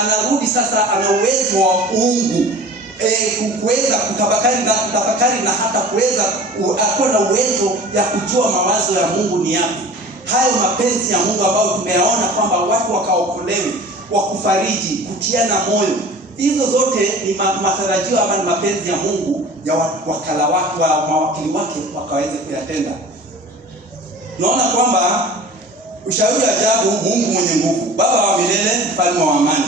anarudi sasa, ana uwezo wa uungu, kuweza kutafakari na hata kuweza kuwa na uwezo ya kujua mawazo ya Mungu ni yapi. Hayo mapenzi ya Mungu ambayo tumeyaona kwamba watu wakaokolewe, wakufariji, kutiana moyo. Hizo zote ni matarajio ama ni mapenzi ya Mungu ya wakala wake, wa mawakili wake wakaweze kuyatenda. Naona kwamba ushauri ajabu, Mungu mwenye nguvu, Baba wa milele, mfalme wa amani.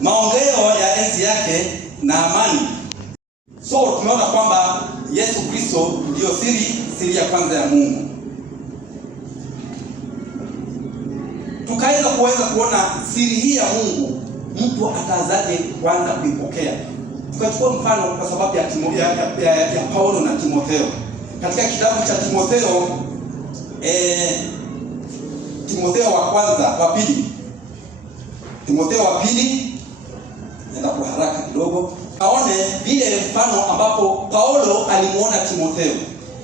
Maongeo ya enzi yake na amani. So tumeona kwamba Yesu Kristo ndio siri ya kwanza ya Mungu. Tukaweza kuona siri hii ya Mungu, mtu atazaje kwanza kuipokea. Tukachukua mfano kwa sababu ya Paulo na Timotheo. Katika kitabu cha Timotheo wa pili, nenda kwa haraka kidogo. Aone vile mfano ambapo Paulo alimuona Timotheo,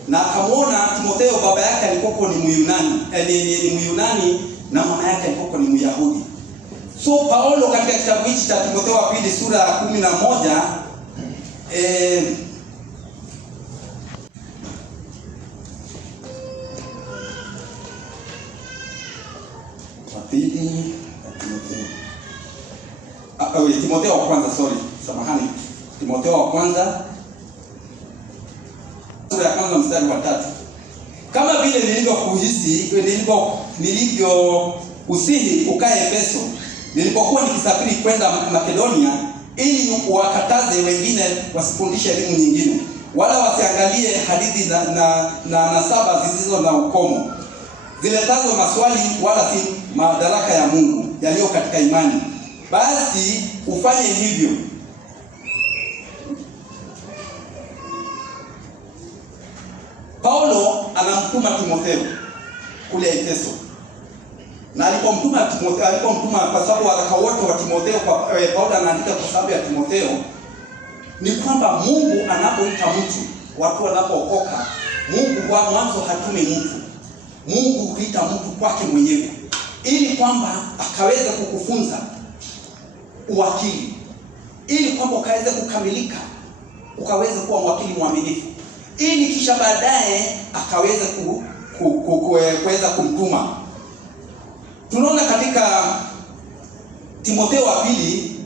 na akamuona Timotheo baba yake alikuwa ni Myunani, na mama yake alikuwa ni Myahudi. So Paulo katika kitabu hichi cha Timotheo wa pili sura ya 11 Timotheo wa kwanza, Timotheo wa kwanza sura ya kwanza mstari wa 3. Kama vile nilivyokusihi ukae Efeso, nilipokuwa nikisafiri kwenda Makedonia, ili wakataze wengine wasifundishe elimu nyingine, wala wasiangalie hadithi na nasaba zisizo na ukomo, ziletazo maswali, wala si madaraka ya Mungu yaliyo katika imani. Basi ufanye hivyo. Paulo anamtuma Timotheo kule Efeso. Na alipomtuma kwa sababu waraka wote wa Timotheo Paulo anaandika kwa sababu ya Timotheo, ni kwamba Mungu anapoita mtu, watu wanapookoka, Mungu kwa mwanzo hatumi mtu. Mungu huita mtu kwake mwenyewe, ili kwamba akaweze kukufunza uwakili, ili kwamba ukaweze kukamilika, ukaweze kuwa mwakili mwaminifu, ili kisha baadaye akaweze kuweza kumtuma. Tunaona katika Timotheo wa pili,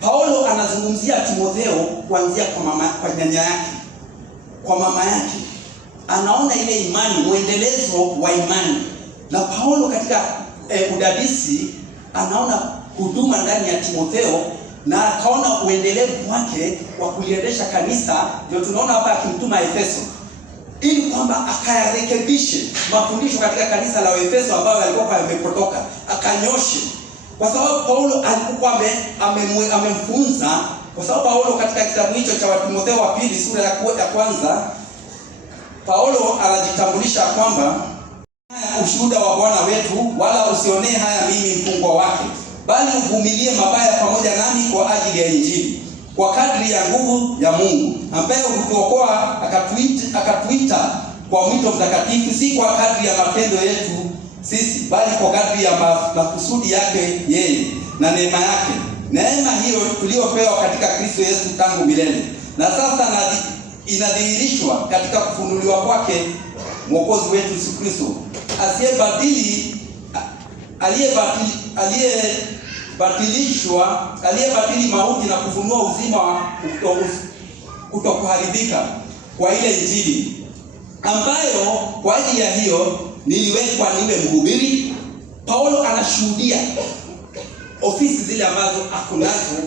Paulo anazungumzia Timotheo kuanzia kwa nyanya yake, kwa mama yake. Anaona ile imani, muendelezo wa imani. Na Paulo katika udadisi anaona huduma ndani ya Timotheo, na akaona uendelevu wake wa kuliendesha kanisa. Ndio tunaona hapa akimtuma Efeso, ili kwamba akayarekebishe mafundisho katika kanisa la Efeso ambayo yalikuwa yamepotoka, akanyoshe. Kwa sababu Paulo alikuwa amemfunza, kwa sababu Paulo katika kitabu hicho cha Timotheo wa pili sura ya kwanza, Paulo anajitambulisha kwamba ushuhuda wa Bwana wetu, wala usionee haya mimi mfungwa wake, bali uvumilie mabaya pamoja nami kwa ajili ya Injili, kwa kadri ya nguvu ya Mungu, ambaye hutuokoa akatuita kwa mwito mtakatifu, si kwa kadri ya matendo yetu sisi, bali kwa kadri ya makusudi yake yeye na neema yake. Neema hiyo tuliyopewa katika Kristo Yesu tangu milele, na sasa inadhihirishwa katika kufunuliwa kwake Mwokozi wetu Yesu Kristo, aliyebatili mauti na kufunua uzima wa kutokuharibika kwa ile Injili, ambayo kwa ajili ya hiyo niliwekwa niwe mhubiri. Paulo anashuhudia ofisi zile ambazo ako nazo,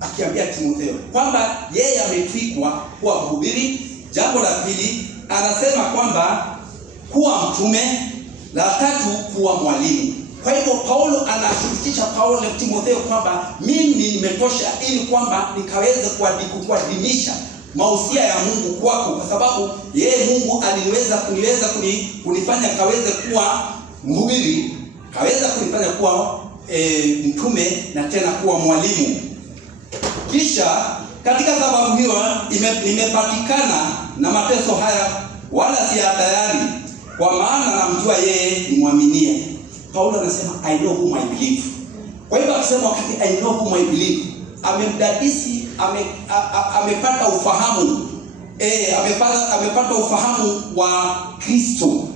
akiambia Timotheo kwamba yeye ametwikwa kuwa mhubiri. Jambo la pili, anasema kwamba kuwa mtume. La tatu, kuwa mwalimu. Kwa hivyo Paulo anashirikisha Timotheo kwamba mimi nimetosha ili kwamba nikaweze kuadhimisha mausia ya Mungu kwako, kwa sababu yeye Mungu kuniweza kunifanya kaweze kuwa mhubiri, kaweza kunifanya kuwa mtume, na tena kuwa mwalimu. Kisha katika sababu hiyo nimepatikana na mateso haya, wala si tayari, kwa maana namjua yeye ni mwaminie. Paulo anasema I know whom I believe. Kwa hivyo akisema wakati I know whom I believe, amemdadisi, amepata ufahamu, amepata ufahamu wa Kristo.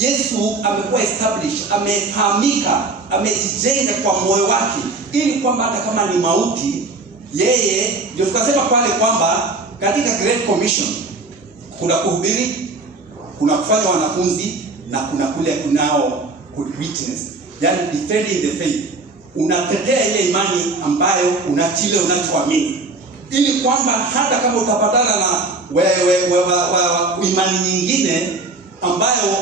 Yesu amekuwa established, amefahamika, amejijenga kwa moyo wake, ili kwamba hata kama ni mauti, yeye ndio tukasema pale kwamba katika Great Commission kuna kuhubiri, kuna kufanya wanafunzi, na kuna kule kunao witness, yani defending the faith. Unatetea ile imani ambayo unachile unachoamini, ili kwamba hata kama utapatana na imani nyingine ambayo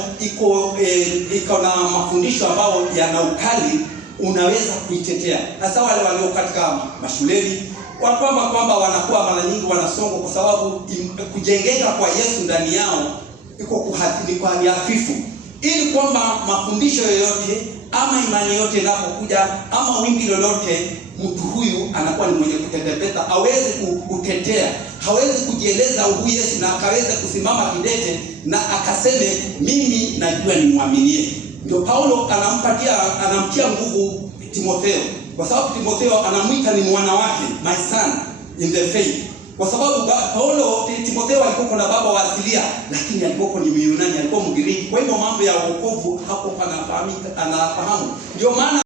iko na mafundisho ambayo yana ukali, unaweza kuitetea. Hasa wale walio katika mashuleni kwamba wanakuwa mara nyingi wanasongo, kwa sababu kujengeka kwa Yesu ndani yao iko kwa hafifu, ili kwamba mafundisho yoyote ama imani yote inapokuja ama wimbi lolote, mtu huyu anakuwa ni mwenye kutetea, hawezi kutetea, hawezi kujieleza huyu Yesu na akaweza kusimama kidete na akaseme mimi najua nimwaminie. Ndio Paulo anamtia nguvu Timotheo, kwa sababu Timotheo anamuita ni mwana wake, my son in the faith. Kwa sababu Timotheo alikuwa na baba wa asilia, lakini alikuwa ni Myunani, alikuwa Mgiriki. Kwa hivyo mambo ya wokovu hapo anafahamu. Ndio maana